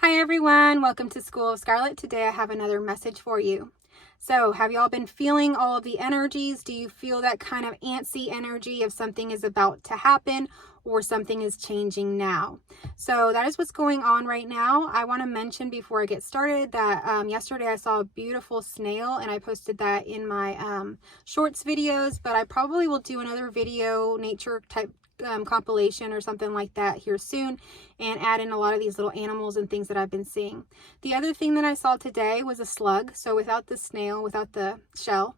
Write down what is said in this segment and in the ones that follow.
Hi everyone, welcome to School of Scarlet. Today I have another message for you. So, have y'all been feeling all of the energies? Do you feel that kind of antsy energy of something is about to happen or something is changing now? So, that is what's going on right now. I want to mention before I get started that yesterday I saw a beautiful snail and I posted that in my shorts videos, but I probably will do another video, nature type compilation or something like that here soon, and add in a lot of these little animals and things that I've been seeing. The other thing that I saw today was a slug, so without the snail, without the shell.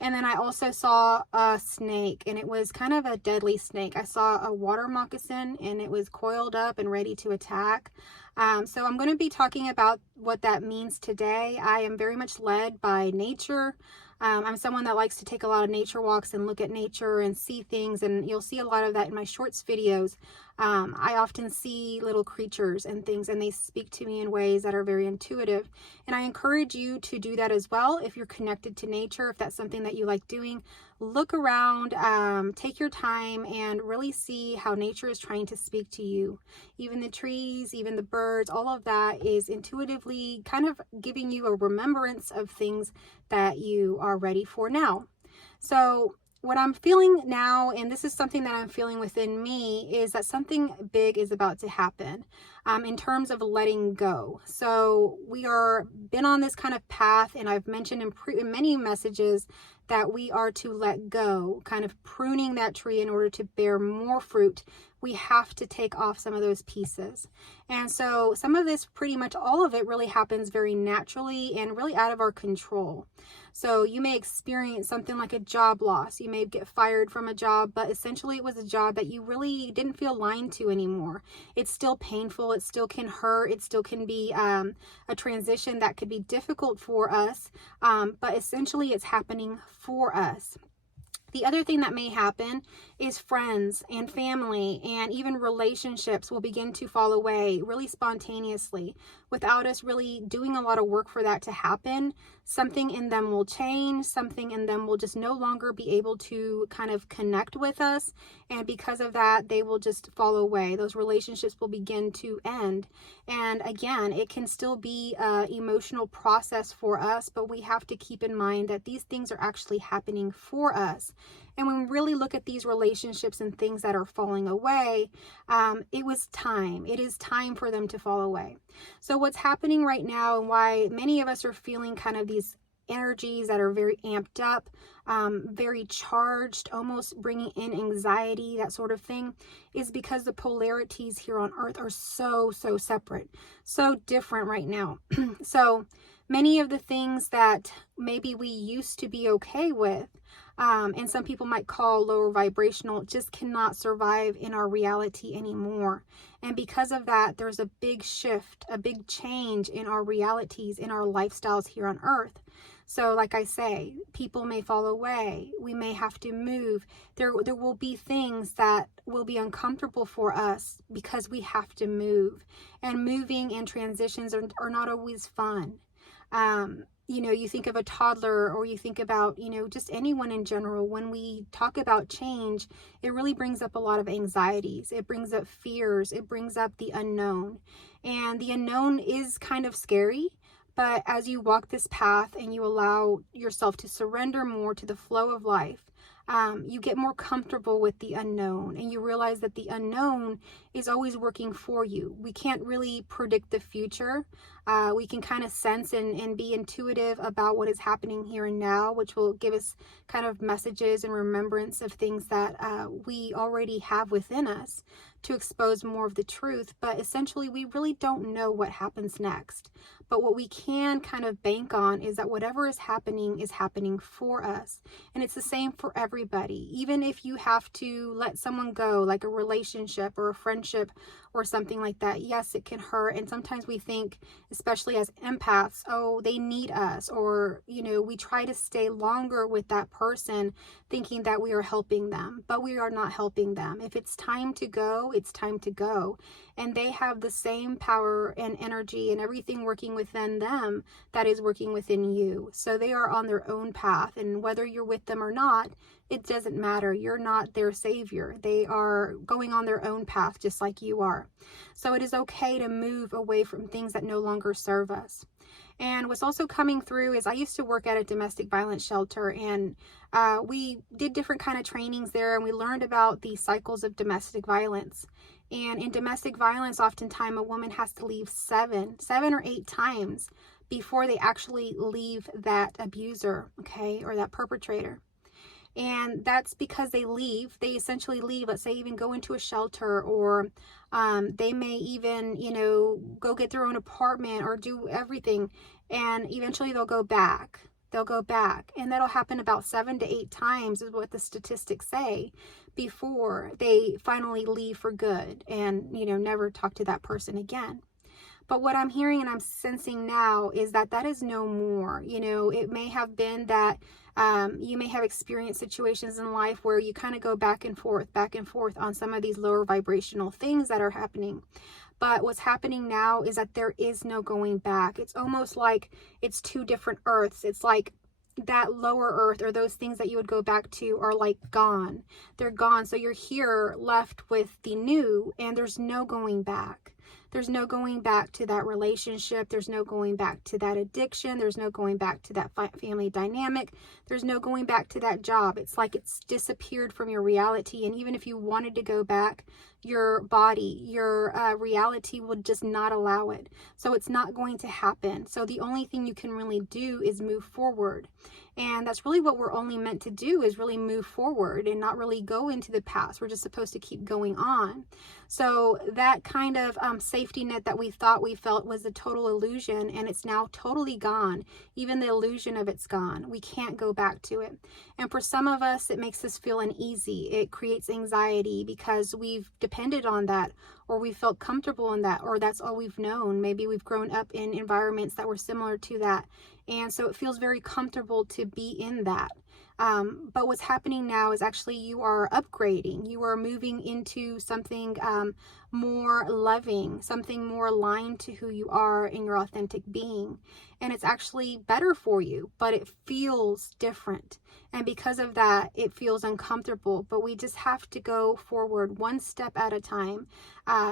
And then I also saw a snake, and it was kind of a deadly snake. I saw a water moccasin, and it was coiled up and ready to attack. So I'm going to be talking about what that means today. I am very much led by nature. I'm someone that likes to take a lot of nature walks and look at nature and see things, and you'll see a lot of that in my shorts videos. I often see little creatures and things, and they speak to me in ways that are very intuitive. And I encourage you to do that as well if you're connected to nature, if that's something that you like doing. Look around, take your time, and really see how nature is trying to speak to you. Even the trees, even the birds, all of that is intuitively kind of giving you a remembrance of things that you are ready for now. So what I'm feeling now, and this is something that I'm feeling within me, is that something big is about to happen in terms of letting go. So we are been on this kind of path, and I've mentioned in many messages that we are to let go, kind of pruning that tree in order to bear more fruit. We have to take off some of those pieces. And so some of this, pretty much all of it, really happens very naturally and really out of our control. So you may experience something like a job loss. You may get fired from a job, but essentially it was a job that you really didn't feel aligned to anymore. It's still painful. It still can hurt. It still can be a transition that could be difficult for us, but essentially it's happening for us. The other thing that may happen is friends and family and even relationships will begin to fall away really spontaneously without us really doing a lot of work for that to happen. Something in them will change, something in them will just no longer be able to kind of connect with us, and because of that they will just fall away. Those relationships will begin to end. And again, it can still be an emotional process for us, but we have to keep in mind that these things are actually happening for us. And when we really look at these relationships and things that are falling away, it was time. It is time for them to fall away. So what's happening right now, and why many of us are feeling kind of these energies that are very amped up, very charged, almost bringing in anxiety, that sort of thing, is because the polarities here on earth are so separate, so different right now. So many of the things that maybe we used to be okay with, and some people might call lower vibrational, just cannot survive in our reality anymore. And because of that, there's a big shift, a big change in our realities, in our lifestyles here on earth. So like I say, people may fall away. We may have to move. There will be things that will be uncomfortable for us because we have to move. And moving and transitions are not always fun. You think of a toddler, or you think about, just anyone in general. When we talk about change, it really brings up a lot of anxieties. It brings up fears. It brings up the unknown. And the unknown is kind of scary. But as you walk this path and you allow yourself to surrender more to the flow of life, you get more comfortable with the unknown, and you realize that the unknown is always working for you. We can't really predict the future. We can kind of sense and be intuitive about what is happening here and now, which will give us kind of messages and remembrance of things that we already have within us to expose more of the truth. But essentially, we really don't know what happens next. But what we can kind of bank on is that whatever is happening for us. And it's the same for everybody. Even if you have to let someone go, like a relationship or a friendship or something like that, yes, it can hurt. And sometimes we think, especially as empaths, oh, they need us. Or, we try to stay longer with that person thinking that we are helping them, but we are not helping them. If it's time to go, it's time to go. And they have the same power and energy and everything working within them that is working within you. So they are on their own path. And whether you're with them or not, it doesn't matter. You're not their savior. They are going on their own path just like you are. So it is okay to move away from things that no longer serve us. And what's also coming through is I used to work at a domestic violence shelter, and we did different kind of trainings there, and we learned about the cycles of domestic violence. And in domestic violence, oftentimes a woman has to leave seven or 8 times before they actually leave that abuser, okay, or that perpetrator. And that's because they essentially leave, let's say even go into a shelter, or they may even, go get their own apartment or do everything. And eventually they'll go back. And that'll happen about 7 to 8 times is what the statistics say before they finally leave for good and, never talk to that person again. But what I'm hearing and I'm sensing now is that is no more. It may have been that you may have experienced situations in life where you kind of go back and forth on some of these lower vibrational things that are happening. But what's happening now is that there is no going back. It's almost like it's 2 different earths. It's like that lower earth, or those things that you would go back to, are like gone. They're gone. So you're here left with the new, and there's no going back. There's no going back to that relationship. There's no going back to that addiction. There's no going back to that family dynamic. There's no going back to that job. It's like it's disappeared from your reality. And even if you wanted to go back, your body, your reality would just not allow it. So it's not going to happen. So the only thing you can really do is move forward. And that's really what we're only meant to do, is really move forward and not really go into the past. We're just supposed to keep going on. So that kind of safety net that we thought we felt was a total illusion, and it's now totally gone. Even the illusion of it's gone. We can't go back to it. And for some of us, it makes us feel uneasy. It creates anxiety because we've depended on that, or we felt comfortable in that, or that's all we've known. Maybe we've grown up in environments that were similar to that. And so it feels very comfortable to be in that. But what's happening now is actually you are upgrading. You are moving into something more loving, something more aligned to who you are in your authentic being. And it's actually better for you, but it feels different. And because of that, it feels uncomfortable. But we just have to go forward one step at a time.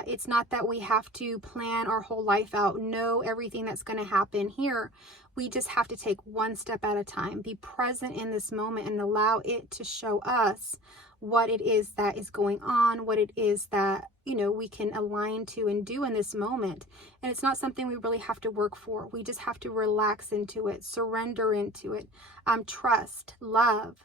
It's not that we have to plan our whole life out, know everything that's going to happen here. We just have to take one step at a time, be present in this moment, and allow it to show us what it is that is going on, what it is that, we can align to and do in this moment. And it's not something we really have to work for. We just have to relax into it, surrender into it, trust, love,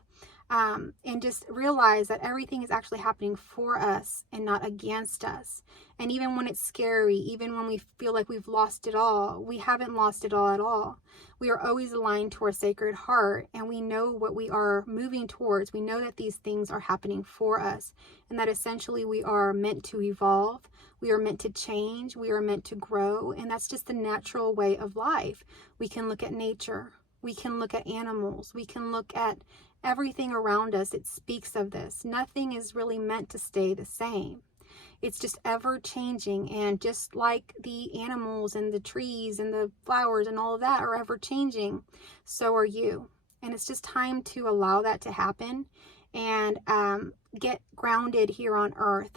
and just realize that everything is actually happening for us and not against us. And even when it's scary, even when we feel like we've lost it all, we haven't lost it all at all. We are always aligned to our sacred heart, and we know what we are moving towards. We know that these things are happening for us, and that essentially we are meant to evolve. We are meant to change. We are meant to grow. And that's just the natural way of life. We can look at nature. We can look at animals. We can look at everything around us. It speaks of this. Nothing is really meant to stay the same. It's just ever changing. And just like the animals and the trees and the flowers and all of that are ever changing, so are you. And it's just time to allow that to happen and get grounded here on earth.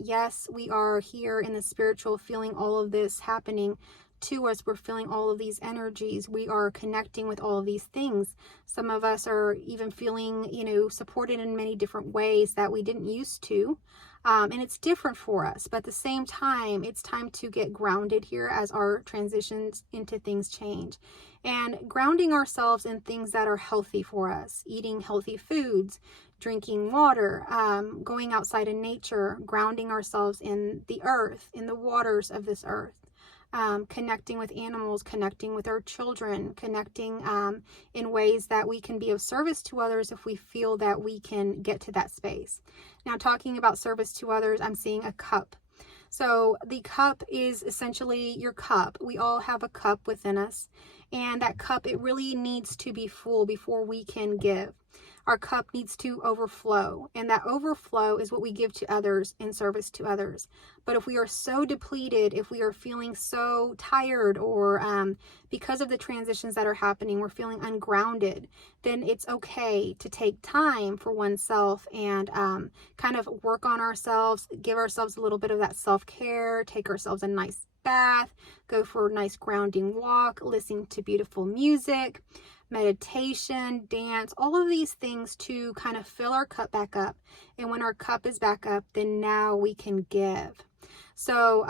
Yes, we are here in the spiritual, feeling all of this happening to us. We're feeling all of these energies. We are connecting with all of these things. Some of us are even feeling, supported in many different ways that we didn't used to. And it's different for us, but at the same time, it's time to get grounded here as our transitions into things change. And grounding ourselves in things that are healthy for us, eating healthy foods, drinking water, going outside in nature, grounding ourselves in the earth, in the waters of this earth. Connecting with animals, connecting with our children, connecting in ways that we can be of service to others if we feel that we can get to that space. Now, talking about service to others, I'm seeing a cup. So the cup is essentially your cup. We all have a cup within us, and that cup, it really needs to be full before we can give. Our cup needs to overflow, and that overflow is what we give to others in service to others. But if we are so depleted, if we are feeling so tired, or because of the transitions that are happening, we're feeling ungrounded, then it's okay to take time for oneself and kind of work on ourselves, give ourselves a little bit of that self-care, take ourselves a nice bath, go for a nice grounding walk, listening to beautiful music, meditation, dance, all of these things to kind of fill our cup back up. And when our cup is back up, then now we can give. So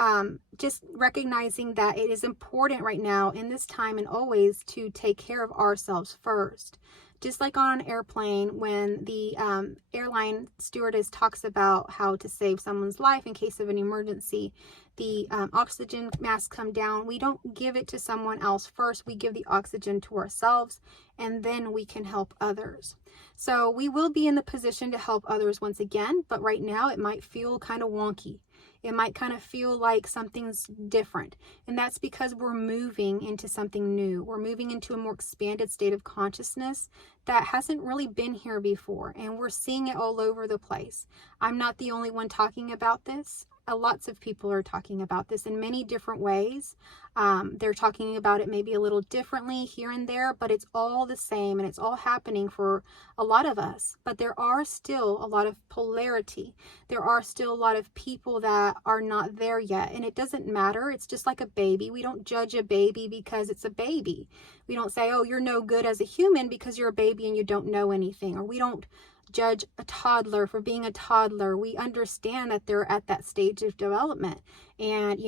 just recognizing that it is important right now in this time and always to take care of ourselves first. Just like on an airplane, when the airline stewardess talks about how to save someone's life in case of an emergency, the oxygen mask come down. We don't give it to someone else first. We give the oxygen to ourselves, and then we can help others. So we will be in the position to help others once again, but right now it might feel kind of wonky. It might kind of feel like something's different. And that's because we're moving into something new. We're moving into a more expanded state of consciousness that hasn't really been here before. And we're seeing it all over the place. I'm not the only one talking about this. Lots of people are talking about this in many different ways. They're talking about it maybe a little differently here and there, but it's all the same, and it's all happening for a lot of us. But there are still a lot of polarity. There are still a lot of people that are not there yet, and it doesn't matter. It's just like a baby. We don't judge a baby because it's a baby. We don't say, oh, you're no good as a human because you're a baby and you don't know anything. Or we don't judge a toddler for being a toddler. We understand that they're at that stage of development, and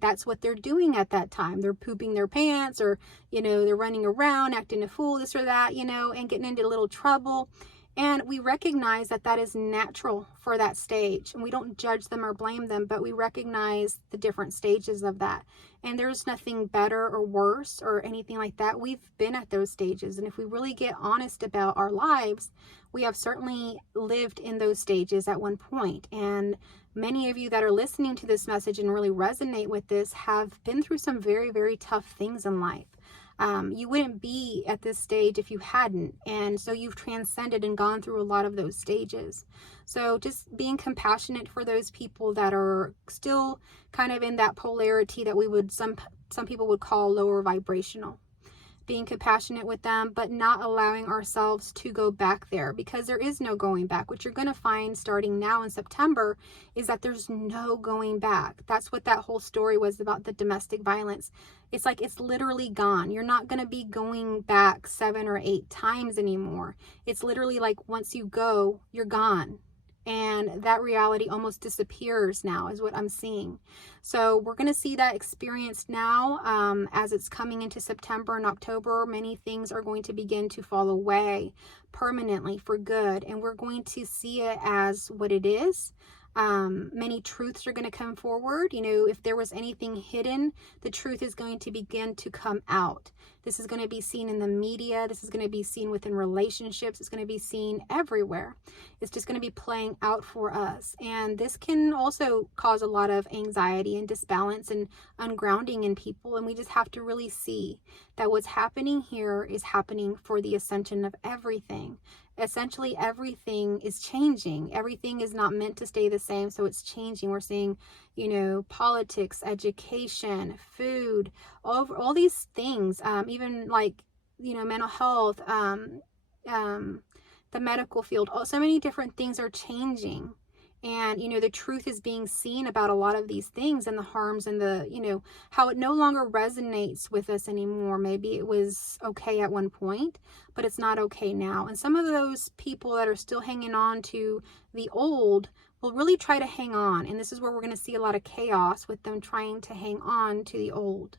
that's what they're doing at that time. They're pooping their pants, or they're running around acting a fool, this or that, and getting into a little trouble. And we recognize that that is natural for that stage, and we don't judge them or blame them, but we recognize the different stages of that. And there's nothing better or worse or anything like that. We've been at those stages, and if we really get honest about our lives, we have certainly lived in those stages at one point. And many of you that are listening to this message and really resonate with this have been through some very, very tough things in life. You wouldn't be at this stage if you hadn't. And so you've transcended and gone through a lot of those stages. So just being compassionate for those people that are still kind of in that polarity that we would, some people would call lower vibrational. Being compassionate with them, but not allowing ourselves to go back there, because there is no going back. What you're going to find starting now in September is that there's no going back. That's what that whole story was about, the domestic violence. It's like it's literally gone. You're not going to be going back 7 or 8 times anymore. It's literally like once you go, you're gone. And that reality almost disappears now, is what I'm seeing. So we're going to see that experienced now as it's coming into September and October. Many things are going to begin to fall away permanently for good. And we're going to see it as what it is. Many truths are going to come forward. If there was anything hidden, the truth is going to begin to come out. This is going to be seen in the media. This is going to be seen within relationships. It's going to be seen everywhere. It's just going to be playing out for us. And this can also cause a lot of anxiety and disbalance and ungrounding in people. And we just have to really see that what's happening here is happening for the ascension of everything. Essentially, everything is changing. Everything is not meant to stay the same, so it's changing. We're seeing, politics, education, food, all these things, even like, mental health, the medical field. So many different things are changing. And, the truth is being seen about a lot of these things, and the harms and the, how it no longer resonates with us anymore. Maybe it was okay at one point, but it's not okay now. And some of those people that are still hanging on to the old will really try to hang on. And this is where we're going to see a lot of chaos with them trying to hang on to the old.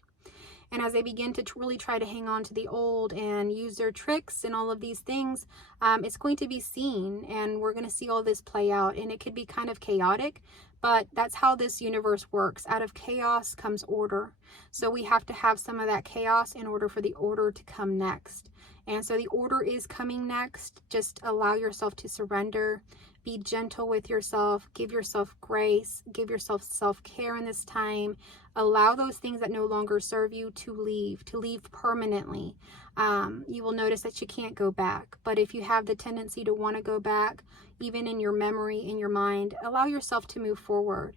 And as they begin to really try to hang on to the old and use their tricks and all of these things, it's going to be seen, and we're going to see all this play out. And it could be kind of chaotic, but that's how this universe works. Out of chaos comes order. So we have to have some of that chaos in order for the order to come next. And so the order is coming next. Just allow yourself to surrender. Be gentle with yourself. Give yourself grace. Give yourself self-care in this time. Allow those things that no longer serve you to leave permanently. You will notice that you can't go back. But if you have the tendency to want to go back, even in your memory, in your mind, allow yourself to move forward.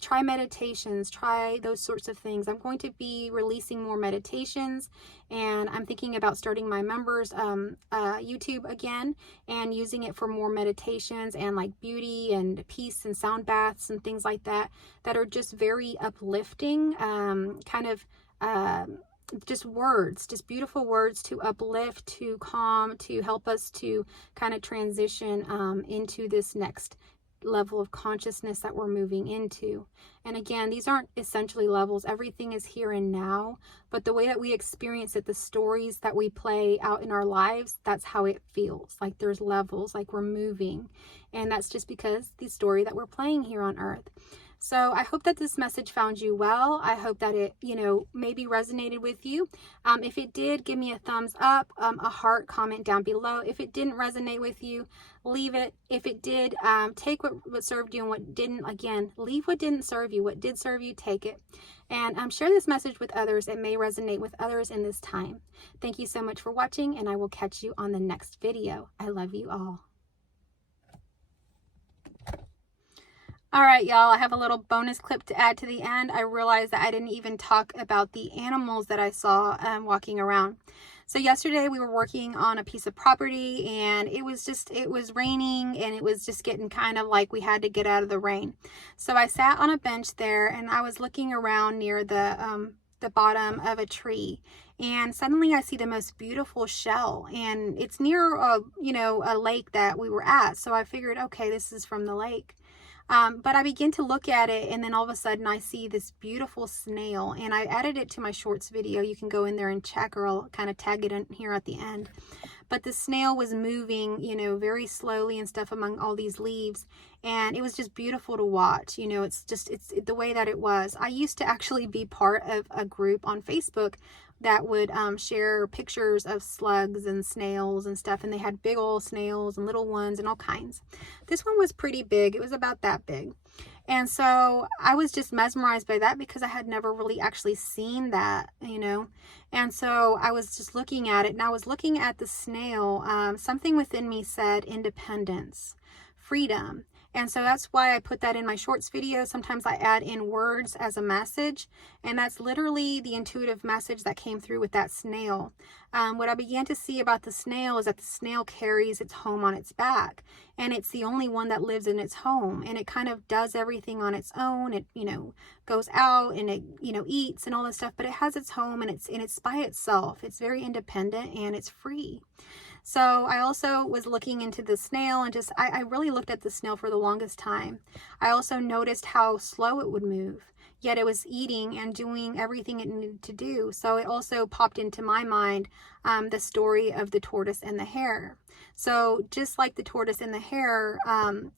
Try meditations, try those sorts of things. I'm going to be releasing more meditations, and I'm thinking about starting my members YouTube again and using it for more meditations and like beauty and peace and sound baths and things like that are just very uplifting, just words, just beautiful words to uplift, to calm, to help us to kind of transition into this next level of consciousness that we're moving into. And again, these aren't essentially levels. Everything is here and now, but the way that we experience it, the stories that we play out in our lives, that's how it feels. Like there's levels, like we're moving. And that's just because the story that we're playing here on earth. So I hope that this message found you well. I hope that it, maybe resonated with you. If it did, give me a thumbs up, a heart, comment down below. If it didn't resonate with you, leave it. If it did, take what served you and what didn't. Again, leave what didn't serve you. What did serve you, take it. And share this message with others. It may resonate with others in this time. Thank you so much for watching, and I will catch you on the next video. I love you all. All right, y'all, I have a little bonus clip to add to the end. I realized that I didn't even talk about the animals that I saw walking around. So yesterday we were working on a piece of property, and it was raining, and it was just getting kind of like we had to get out of the rain. So I sat on a bench there, and I was looking around near the bottom of a tree, and suddenly I see the most beautiful shell, and it's near a lake that we were at. So I figured, okay, this is from the lake. But I begin to look at it, and then all of a sudden I see this beautiful snail, and I added it to my shorts video. You can go in there and check, or I'll kind of tag it in here at the end. But the snail was moving, very slowly and stuff among all these leaves, and it was just beautiful to watch. It's the way that it was. I used to actually be part of a group on Facebook that would share pictures of slugs and snails and stuff, and they had big old snails and little ones and all kinds. This one was pretty big. It was about that big. And so I was just mesmerized by that because I had never really actually seen that, And so I was just looking at it, and I was looking at the snail. Something within me said independence, freedom. And so that's why I put that in my shorts video. Sometimes I add in words as a message, and that's literally the intuitive message that came through with that snail. What I began to see about the snail is that the snail carries its home on its back, and it's the only one that lives in its home, and it kind of does everything on its own. It, goes out and it, eats and all this stuff, but it has its home, and it's by itself. It's very independent, and it's free. So I also was looking into the snail, and I really looked at the snail for the longest time. I also noticed how slow it would move, yet it was eating and doing everything it needed to do. So it also popped into my mind the story of the tortoise and the hare. So just like the tortoise and the hare,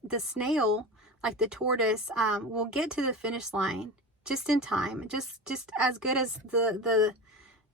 the snail, like the tortoise, will get to the finish line just in time, just as good as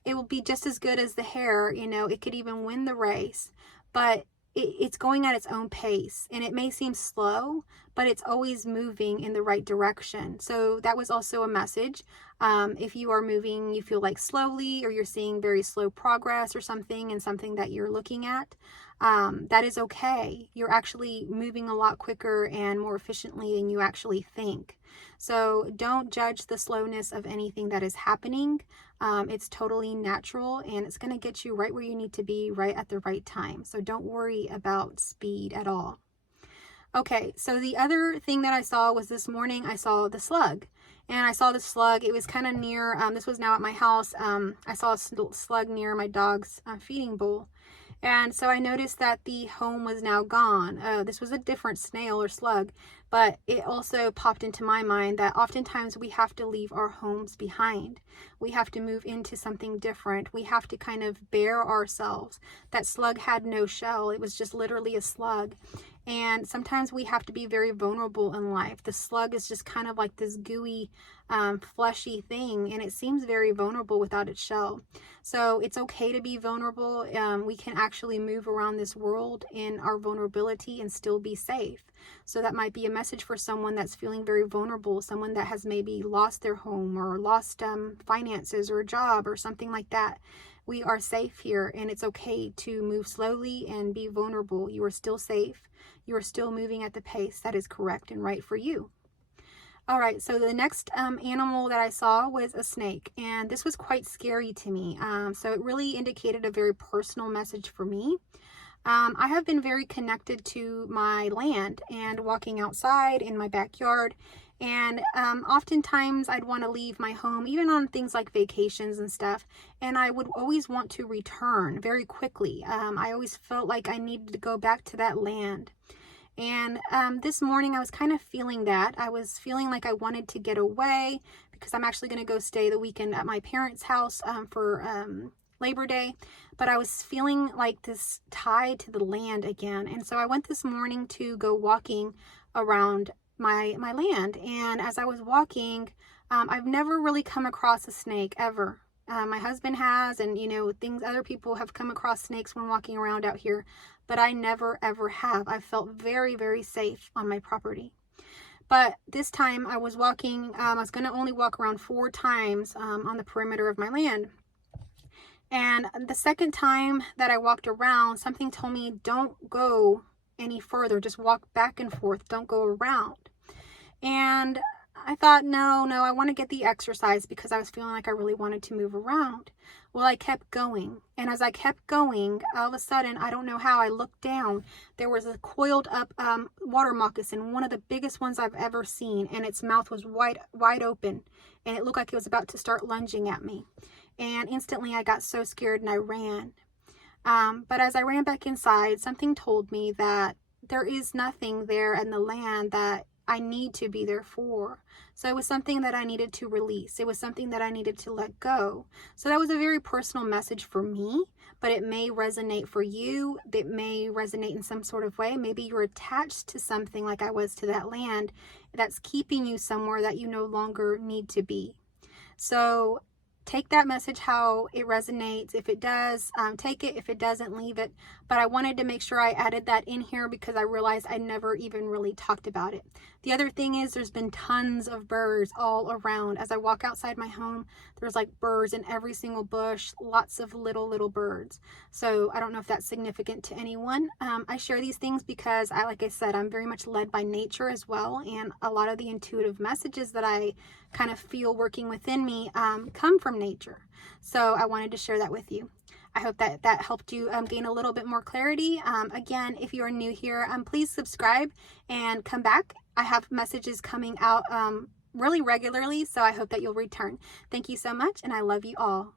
it will be just as good as the hare. It could even win the race, but it's going at its own pace, and it may seem slow, but it's always moving in the right direction. So that was also a message. If you are moving, you feel like slowly, or you're seeing very slow progress or something, and something that you're looking at, that is okay. You're actually moving a lot quicker and more efficiently than you actually think. So don't judge the slowness of anything that is happening. It's totally natural, and it's going to get you right where you need to be right at the right time. So don't worry about speed at all. Okay, so the other thing that I saw was this morning I saw the slug. And I saw the slug. It was kind of near, this was now at my house. I saw a slug near my dog's feeding bowl. And so I noticed that the home was now gone. This was a different snail or slug. But it also popped into my mind that oftentimes we have to leave our homes behind. We have to move into something different. We have to kind of bare ourselves. That slug had no shell. It was just literally a slug. And sometimes we have to be very vulnerable in life. The slug is just kind of like this gooey, fleshy thing, and it seems very vulnerable without its shell. So it's okay to be vulnerable. We can actually move around this world in our vulnerability and still be safe. So that might be a message for someone that's feeling very vulnerable, someone that has maybe lost their home or lost finances or a job or something like that. We are safe here, and it's okay to move slowly and be vulnerable. You are still safe. You are still moving at the pace that is correct and right for you. All right, so the next animal that I saw was a snake, and this was quite scary to me. So it really indicated a very personal message for me. I have been very connected to my land and walking outside in my backyard. And oftentimes I'd want to leave my home, even on things like vacations and stuff. And I would always want to return very quickly. I always felt like I needed to go back to that land. And this morning I was kind of feeling that. I was feeling like I wanted to get away because I'm actually going to go stay the weekend at my parents' house for Labor Day. But I was feeling like this tie to the land again. And so I went this morning to go walking around my land. And as I was walking, I've never really come across a snake ever. My husband has, and other people have come across snakes when walking around out here, but I never ever have. I felt very, very safe on my property. But this time I was walking, I was going to only walk around 4 times on the perimeter of my land. And the second time that I walked around, something told me, don't go any further, just walk back and forth, don't go around. And I thought, no, I want to get the exercise because I was feeling like I really wanted to move around. Well, I kept going. And as I kept going, all of a sudden, I don't know how, I looked down. There was a coiled up water moccasin, one of the biggest ones I've ever seen. And its mouth was wide open. And it looked like it was about to start lunging at me. And instantly I got so scared and I ran. But as I ran back inside, something told me that there is nothing there in the land that I need to be there for. So it was something that I needed to release. It was something that I needed to let go. So that was a very personal message for me, but it may resonate for you. It may resonate in some sort of way. Maybe you're attached to something like I was to that land that's keeping you somewhere that you no longer need to be. So take that message how it resonates. If it does, take it. If it doesn't, leave it. But I wanted to make sure I added that in here because I realized I never even really talked about it. The other thing is there's been tons of birds all around. As I walk outside my home, there's like birds in every single bush, lots of little birds. So I don't know if that's significant to anyone. I share these things because like I said, I'm very much led by nature as well. And a lot of the intuitive messages that I kind of feel working within me come from nature. So I wanted to share that with you. I hope that helped you gain a little bit more clarity. Again, if you are new here, please subscribe and come back. I have messages coming out really regularly, so I hope that you'll return. Thank you so much, and I love you all.